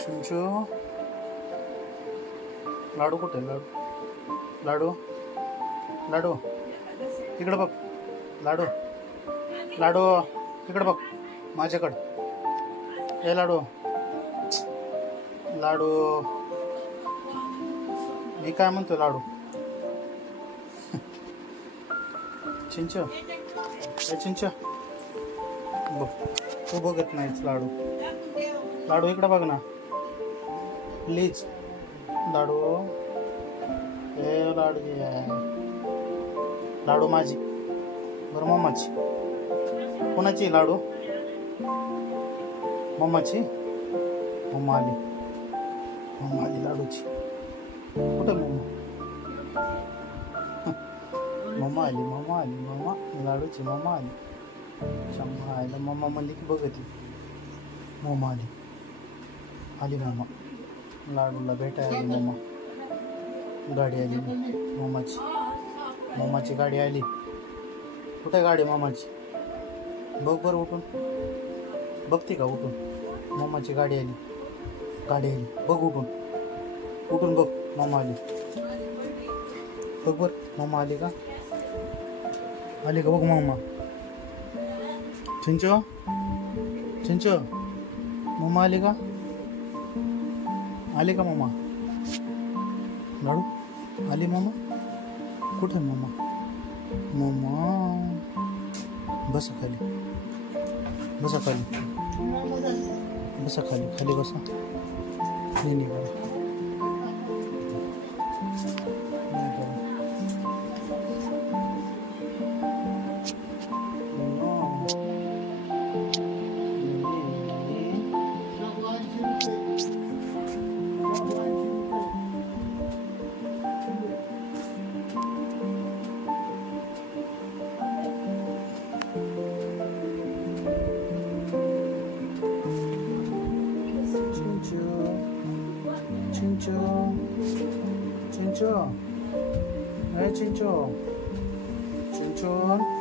चिंचू लाडू कुठे लाडू लाडू लाडू इकडे बघ लाडू लाडू इकडे बघ माझ्याकडे हे लाडू लाडू मी काय म्हणतो लाडू चिंच ए चिंच बघ तू बघत नाहीस लाडू लाडू इकडे बघ ना प्लीज लाडू ए लाडू लाडू माझी बरं मम्माची कोणाची लाडू मम्माची मम्मा आली लाडूची कुठं मम्मा मम्मा लाडूची मम्मा आली शंभर आयला मम्मा म्हणली की बघती मम्मा आली मम्मा लाडूला भेटायला आली मम्मा गाडी आली मम्माची गाडी आली कुठे गाडी मामाची बघ बरं उठून बघते का उठून मम्माची गाडी आली बघ उठून बघ मम्मा आली बघ बर मम्मा आली का बघ मम्मा चिंचो मम्मा आली का मम्मा लाडू आली मम्मा कुठे मम्मा बसा खाली खाली बसा नाही चिंचो